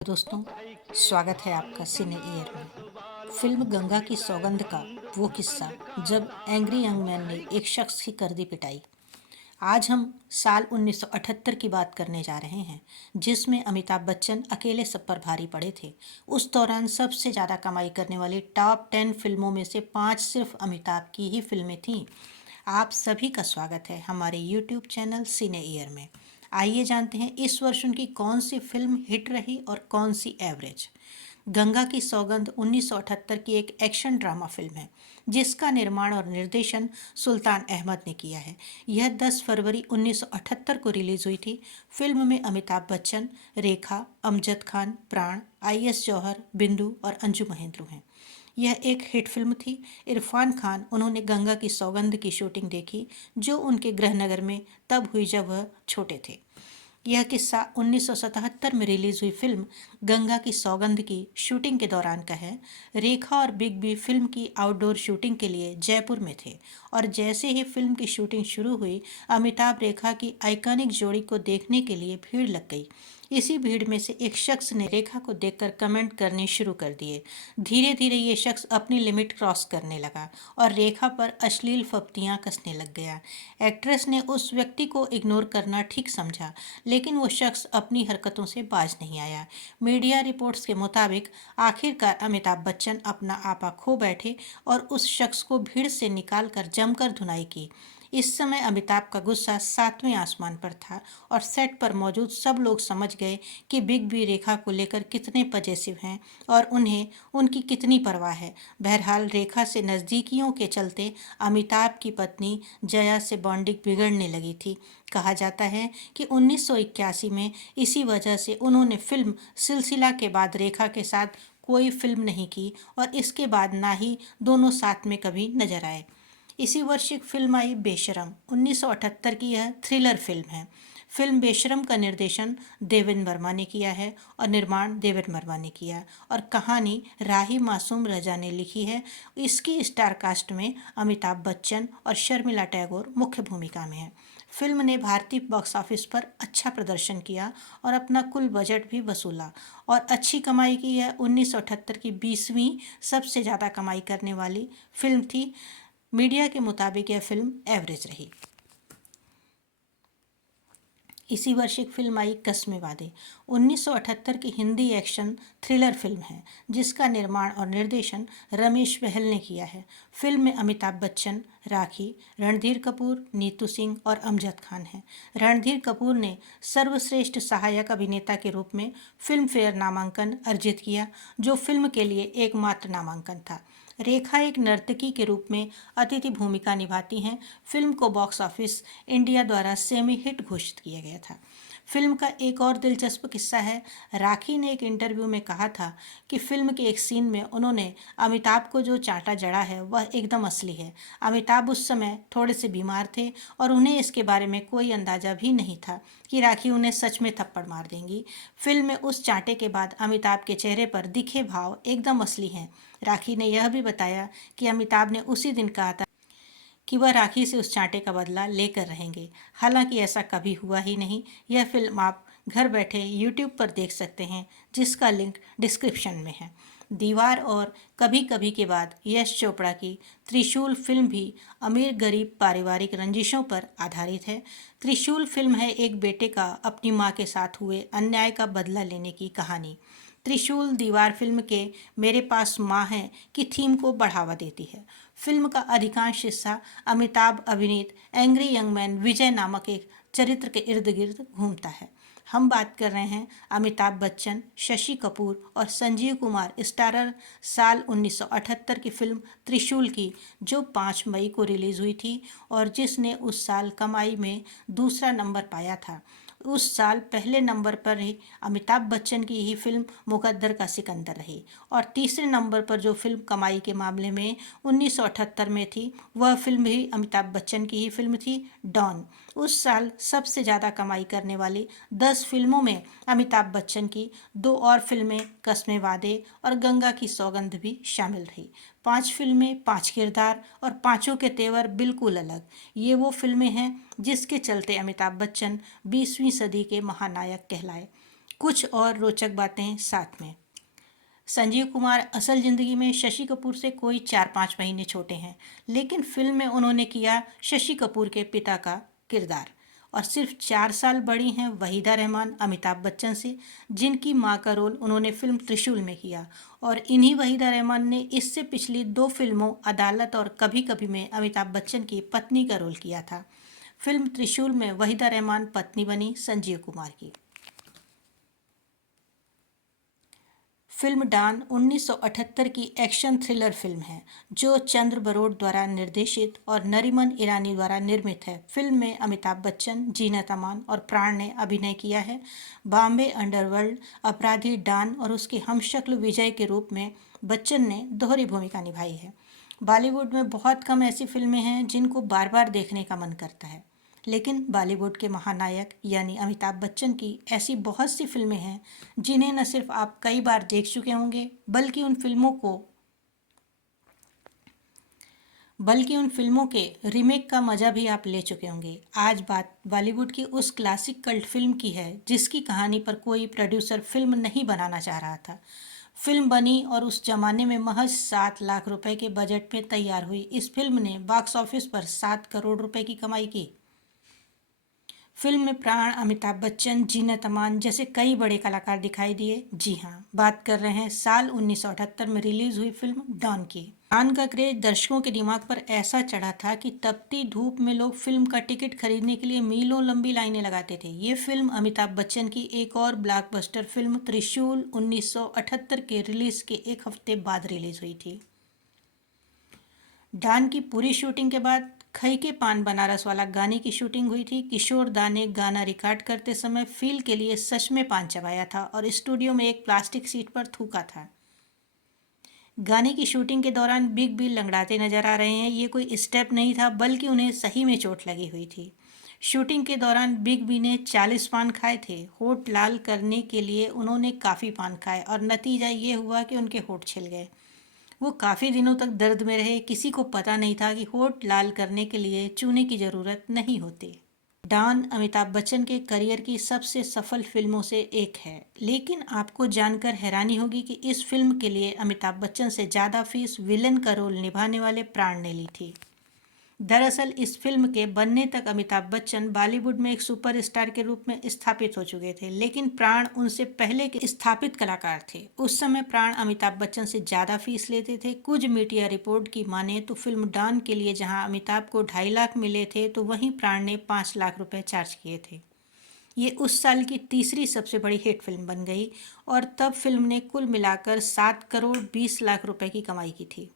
दोस्तों, स्वागत है आपका सिने ईयर में। फिल्म गंगा की सौगंध का वो किस्सा जब एंग्री यंग मैन ने एक शख्स की कर दी पिटाई। आज हम साल 1978 की बात करने जा रहे हैं, जिसमें अमिताभ बच्चन अकेले सब पर भारी पड़े थे। उस दौरान सबसे ज़्यादा कमाई करने वाली टॉप 10 फिल्मों में से 5 सिर्फ अमिताभ की ही फिल्में थीं। आप सभी का स्वागत है हमारे यूट्यूब चैनल सिने ईयर में। आइए जानते हैं इस वर्ष उनकी कौन सी फिल्म हिट रही और कौन सी एवरेज। गंगा की सौगंध 1978 की एक एक्शन ड्रामा फिल्म है, जिसका निर्माण और निर्देशन सुल्तान अहमद ने किया है। यह 10 फरवरी 1978 को रिलीज हुई थी। फिल्म में अमिताभ बच्चन, रेखा, अमजद खान, प्राण, IS जौहर, बिंदु और अंजू महेंद्रू हैं। यह एक हिट फिल्म थी। इरफान खान उन्होंने गंगा की सौगंध की शूटिंग देखी, जो उनके गृहनगर में तब हुई जब वह छोटे थे। यह किस्सा 1977 में रिलीज हुई फिल्म गंगा की सौगंध की शूटिंग के दौरान का है। रेखा और बिग बी फिल्म की आउटडोर शूटिंग के लिए जयपुर में थे, और जैसे ही फिल्म की शूटिंग शुरू हुई, अमिताभ रेखा की आइकॉनिक जोड़ी को देखने के लिए भीड़ लग गई। इसी भीड़ में से एक शख्स ने रेखा को देखकर कमेंट करने शुरू कर दिए। धीरे धीरे ये शख्स अपनी लिमिट क्रॉस करने लगा और रेखा पर अश्लील फप्तियां कसने लग गया। एक्ट्रेस ने उस व्यक्ति को इग्नोर करना ठीक समझा, लेकिन वो शख्स अपनी हरकतों से बाज नहीं आया। मीडिया रिपोर्ट्स के मुताबिक आखिरकार अमिताभ बच्चन अपना आपा खो बैठे और उस शख्स को भीड़ से निकालकर जमकर धुनाई की। इस समय अमिताभ का गुस्सा 7वें आसमान पर था और सेट पर मौजूद सब लोग समझ गए कि बिग बी रेखा को लेकर कितने पजेसिव हैं और उन्हें उनकी कितनी परवाह है। बहरहाल रेखा से नज़दीकियों के चलते अमिताभ की पत्नी जया से बॉन्डिंग बिगड़ने लगी थी। कहा जाता है कि 1981 में इसी वजह से उन्होंने फिल्म सिलसिला के बाद रेखा के साथ कोई फिल्म नहीं की और इसके बाद ना ही दोनों साथ में कभी नजर आए। इसी वर्ष एक फिल्म आई बेशरम। 1978 की यह थ्रिलर फिल्म है। फिल्म बेशरम का निर्देशन देवेंद्र वर्मा ने किया है और निर्माण देवेंद्र वर्मा ने किया, और कहानी राही मासूम रजा ने लिखी है। इसकी स्टार कास्ट में अमिताभ बच्चन और शर्मिला टैगोर मुख्य भूमिका में हैं। फिल्म ने भारतीय बॉक्स ऑफिस पर अच्छा प्रदर्शन किया और अपना कुल बजट भी वसूला और अच्छी कमाई की। यह 1978 की 20वीं सबसे ज़्यादा कमाई करने वाली फिल्म थी। मीडिया के मुताबिक यह फिल्म एवरेज रही। इसी वर्ष एक फिल्म आई कस्मे वादे। 1978 की हिंदी एक्शन थ्रिलर फिल्म है, जिसका निर्माण और निर्देशन रमेश बहल ने किया है। फिल्म में अमिताभ बच्चन, राखी, रणधीर कपूर, नीतू सिंह और अमजद खान हैं। रणधीर कपूर ने सर्वश्रेष्ठ सहायक अभिनेता के रूप में फिल्म फेयर नामांकन अर्जित किया, जो फिल्म के लिए एकमात्र नामांकन था। रेखा एक नर्तकी के रूप में अतिथि भूमिका निभाती हैं। फिल्म को बॉक्स ऑफिस इंडिया द्वारा सेमी हिट घोषित किया गया था। फिल्म का एक और दिलचस्प किस्सा है। राखी ने एक इंटरव्यू में कहा था कि फिल्म के एक सीन में उन्होंने अमिताभ को जो चांटा जड़ा है वह एकदम असली है। अमिताभ उस समय थोड़े से बीमार थे और उन्हें इसके बारे में कोई अंदाजा भी नहीं था कि राखी उन्हें सच में थप्पड़ मार देंगी। फिल्म में उस चांटे के बाद अमिताभ के चेहरे पर दिखे भाव एकदम असली हैं। राखी ने यह भी बताया कि अमिताभ ने उसी दिन कहा था कि वह राखी से उस चांटे का बदला लेकर रहेंगे। हालांकि ऐसा कभी हुआ ही नहीं। यह फिल्म आप घर बैठे यूट्यूब पर देख सकते हैं, जिसका लिंक डिस्क्रिप्शन में है। दीवार और कभी कभी के बाद यश चोपड़ा की त्रिशूल फिल्म भी अमीर गरीब पारिवारिक रंजिशों पर आधारित है। त्रिशूल फिल्म है एक बेटे का अपनी माँ के साथ हुए अन्याय का बदला लेने की कहानी। त्रिशूल दीवार फिल्म के मेरे पास माँ है की थीम को बढ़ावा देती है। फिल्म का अधिकांश हिस्सा अमिताभ अभिनीत एंग्री यंग मैन विजय नामक एक चरित्र के इर्द गिर्द घूमता है। हम बात कर रहे हैं अमिताभ बच्चन, शशि कपूर और संजीव कुमार स्टारर साल 1978 की फिल्म त्रिशूल की, जो 5 मई को रिलीज हुई थी और जिसने उस साल कमाई में दूसरा नंबर पाया था। उस साल पहले नंबर पर ही अमिताभ बच्चन की ही फिल्म मुकद्दर का सिकंदर रही, और तीसरे नंबर पर जो फिल्म कमाई के मामले में 1978 में थी, वह फिल्म भी अमिताभ बच्चन की ही फिल्म थी, डॉन। उस साल सबसे ज़्यादा कमाई करने वाली 10 फिल्मों में अमिताभ बच्चन की 2 और फिल्में कस्मे वादे और गंगा की सौगंध भी शामिल रही। 5 फिल्में, 5 किरदार और पाँचों के तेवर बिल्कुल अलग। ये वो फिल्में हैं जिसके चलते अमिताभ बच्चन 20वीं सदी के महानायक कहलाए। कुछ और रोचक बातें साथ में। संजीव कुमार असल ज़िंदगी में शशि कपूर से कोई 4-5 महीने छोटे हैं, लेकिन फिल्म में उन्होंने किया शशि कपूर के पिता का किरदार। और सिर्फ 4 साल बड़ी हैं वहीदा रहमान अमिताभ बच्चन से, जिनकी मां का रोल उन्होंने फिल्म त्रिशूल में किया। और इन्हीं वहीदा रहमान ने इससे पिछली 2 फिल्मों अदालत और कभी कभी में अमिताभ बच्चन की पत्नी का रोल किया था। फिल्म त्रिशूल में वहीदा रहमान पत्नी बनी संजीव कुमार की। फिल्म डॉन 1978 की एक्शन थ्रिलर फिल्म है जो चंद्र बरोड़ द्वारा निर्देशित और नरीमन ईरानी द्वारा निर्मित है। फिल्म में अमिताभ बच्चन, जीनत अमान और प्राण ने अभिनय किया है। बॉम्बे अंडरवर्ल्ड अपराधी डॉन और उसके हमशक्ल विजय के रूप में बच्चन ने दोहरी भूमिका निभाई है। बॉलीवुड में बहुत कम ऐसी फिल्में हैं जिनको बार बार देखने का मन करता है, लेकिन बॉलीवुड के महानायक यानी अमिताभ बच्चन की ऐसी बहुत सी फिल्में हैं जिन्हें न सिर्फ आप कई बार देख चुके होंगे बल्कि उन फिल्मों के रीमेक का मज़ा भी आप ले चुके होंगे। आज बात बॉलीवुड की उस क्लासिक कल्ट फिल्म की है जिसकी कहानी पर कोई प्रोड्यूसर फिल्म नहीं बनाना चाह रहा था। फिल्म बनी और उस जमाने में महज 7 लाख रुपए के बजट में तैयार हुई इस फिल्म ने बॉक्स ऑफिस पर 7 करोड़ रुपए की कमाई की। फिल्म में प्राण, अमिताभ बच्चन, जीनत अमान जैसे कई बड़े कलाकार दिखाई दिए। जी हाँ, बात कर रहे हैं साल 1978 में रिलीज हुई फिल्म डॉन की। डॉन का क्रेज दर्शकों के दिमाग पर ऐसा चढ़ा था कि तपती धूप में लोग फिल्म का टिकट खरीदने के लिए मीलों लंबी लाइनें लगाते थे। ये फिल्म अमिताभ बच्चन की एक और ब्लॉकबस्टर फिल्म त्रिशूल 1978 के रिलीज के एक हफ्ते बाद रिलीज हुई थी। डॉन की पूरी शूटिंग के बाद खई के पान बनारस वाला गाने की शूटिंग हुई थी। किशोर दा ने गाना रिकॉर्ड करते समय फील के लिए सच में पान चबाया था और स्टूडियो में एक प्लास्टिक सीट पर थूका था। गाने की शूटिंग के दौरान बिग बी लंगड़ाते नजर आ रहे हैं। ये कोई स्टेप नहीं था बल्कि उन्हें सही में चोट लगी हुई थी। शूटिंग के दौरान बिग बी ने 40 पान खाए थे। होठ लाल करने के लिए उन्होंने काफ़ी पान खाए और नतीजा ये हुआ कि उनके होठ छिल गए। वो काफ़ी दिनों तक दर्द में रहे। किसी को पता नहीं था कि होठ लाल करने के लिए चूने की ज़रूरत नहीं होती। डॉन अमिताभ बच्चन के करियर की सबसे सफल फिल्मों से एक है, लेकिन आपको जानकर हैरानी होगी कि इस फिल्म के लिए अमिताभ बच्चन से ज़्यादा फीस विलन का रोल निभाने वाले प्राण ने ली थी। दरअसल इस फिल्म के बनने तक अमिताभ बच्चन बॉलीवुड में एक सुपरस्टार के रूप में स्थापित हो चुके थे, लेकिन प्राण उनसे पहले के स्थापित कलाकार थे। उस समय प्राण अमिताभ बच्चन से ज़्यादा फीस लेते थे। कुछ मीडिया रिपोर्ट की माने तो फिल्म डॉन के लिए जहां अमिताभ को 2.5 लाख मिले थे तो वहीं प्राण ने 5 लाख रुपए चार्ज किए थे। ये उस साल की तीसरी सबसे बड़ी हिट फिल्म बन गई और तब फिल्म ने कुल मिलाकर 7 करोड़ 20 लाख रुपए की कमाई की थी।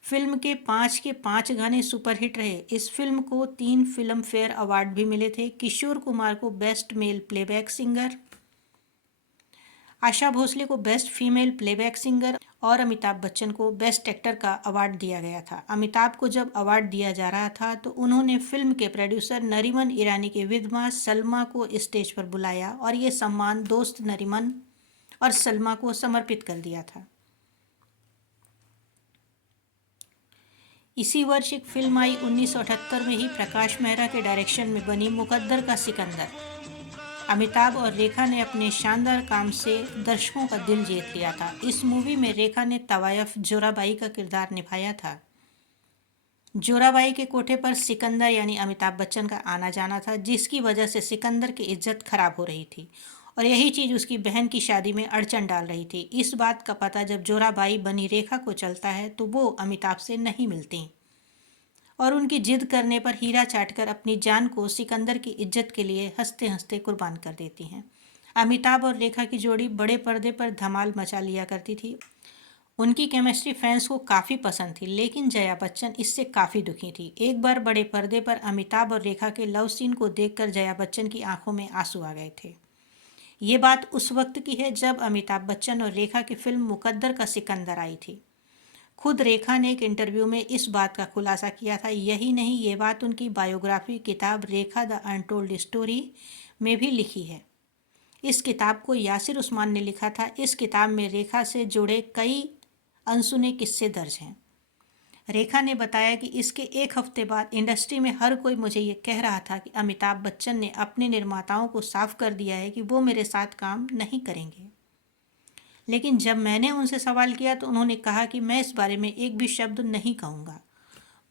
फिल्म के 5 के 5 गाने सुपरहिट रहे। इस फिल्म को 3 फिल्म फेयर अवार्ड भी मिले थे। किशोर कुमार को best male playback singer, Asha Bhosle को बेस्ट फीमेल प्लेबैक सिंगर और अमिताभ बच्चन को बेस्ट एक्टर का अवार्ड दिया गया था। अमिताभ को जब अवार्ड दिया जा रहा था तो उन्होंने फिल्म के प्रोड्यूसर नरीमन ईरानी की विधवा सलमा को स्टेज पर बुलाया और ये सम्मान दोस्त नरीमन और सलमा को समर्पित कर दिया था। इसी वर्ष एक फिल्म आई 1978 में ही प्रकाश मेहरा के डायरेक्शन में बनी मुकद्दर का सिकंदर। अमिताभ और रेखा ने अपने शानदार काम से दर्शकों का दिल जीत लिया था। इस मूवी में रेखा ने तवायफ जोराबाई का किरदार निभाया था। जोराबाई के कोठे पर सिकंदर यानी अमिताभ बच्चन का आना जाना था, जिसकी वजह से सिकंदर की इज्जत खराब हो रही थी और यही चीज़ उसकी बहन की शादी में अड़चन डाल रही थी। इस बात का पता जब जोराबाई बनी रेखा को चलता है तो वो अमिताभ से नहीं मिलती और उनकी जिद करने पर हीरा चाटकर अपनी जान को सिकंदर की इज्जत के लिए हंसते हंसते कुर्बान कर देती हैं। अमिताभ और रेखा की जोड़ी बड़े पर्दे पर धमाल मचा लिया करती थी। उनकी केमिस्ट्री फैंस को काफ़ी पसंद थी, लेकिन जया बच्चन इससे काफ़ी दुखी थी। एक बार बड़े पर्दे पर अमिताभ और रेखा के लव सीन को देखकर जया बच्चन की आंखों में आंसू आ गए थे। ये बात उस वक्त की है जब अमिताभ बच्चन और रेखा की फिल्म मुकद्दर का सिकंदर आई थी। खुद रेखा ने एक इंटरव्यू में इस बात का खुलासा किया था। यही नहीं, ये बात उनकी बायोग्राफी किताब रेखा द अनटोल्ड स्टोरी में भी लिखी है। इस किताब को यासिर उस्मान ने लिखा था। इस किताब में रेखा से जुड़े कई अनसुने किस्से दर्ज हैं। रेखा ने बताया कि इसके एक हफ्ते बाद इंडस्ट्री में हर कोई मुझे ये कह रहा था कि अमिताभ बच्चन ने अपने निर्माताओं को साफ कर दिया है कि वो मेरे साथ काम नहीं करेंगे। लेकिन जब मैंने उनसे सवाल किया तो उन्होंने कहा कि मैं इस बारे में एक भी शब्द नहीं कहूँगा,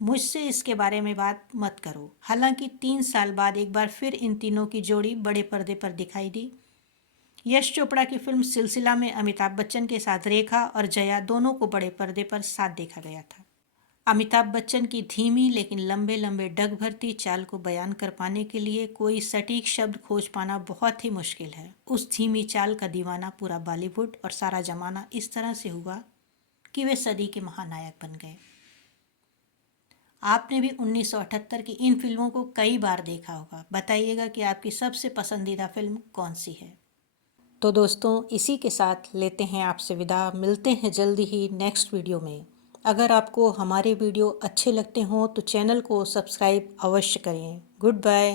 मुझसे इसके बारे में बात मत करो। हालांकि 3 साल बाद एक बार फिर इन तीनों की जोड़ी बड़े पर्दे पर दिखाई दी। यश चोपड़ा की फिल्म सिलसिला में अमिताभ बच्चन के साथ रेखा और जया दोनों को बड़े पर्दे पर साथ देखा गया था। अमिताभ बच्चन की धीमी लेकिन लंबे लंबे डग भरती चाल को बयान कर पाने के लिए कोई सटीक शब्द खोज पाना बहुत ही मुश्किल है। उस धीमी चाल का दीवाना पूरा बॉलीवुड और सारा जमाना इस तरह से हुआ कि वे सदी के महानायक बन गए। आपने भी 1978 की इन फिल्मों को कई बार देखा होगा। बताइएगा कि आपकी सबसे पसंदीदा फिल्म कौन सी है। तो दोस्तों, इसी के साथ लेते हैं आपसे विदा। मिलते हैं जल्दी ही नेक्स्ट वीडियो में। अगर आपको हमारे वीडियो अच्छे लगते हों तो चैनल को सब्सक्राइब अवश्य करें। Good bye.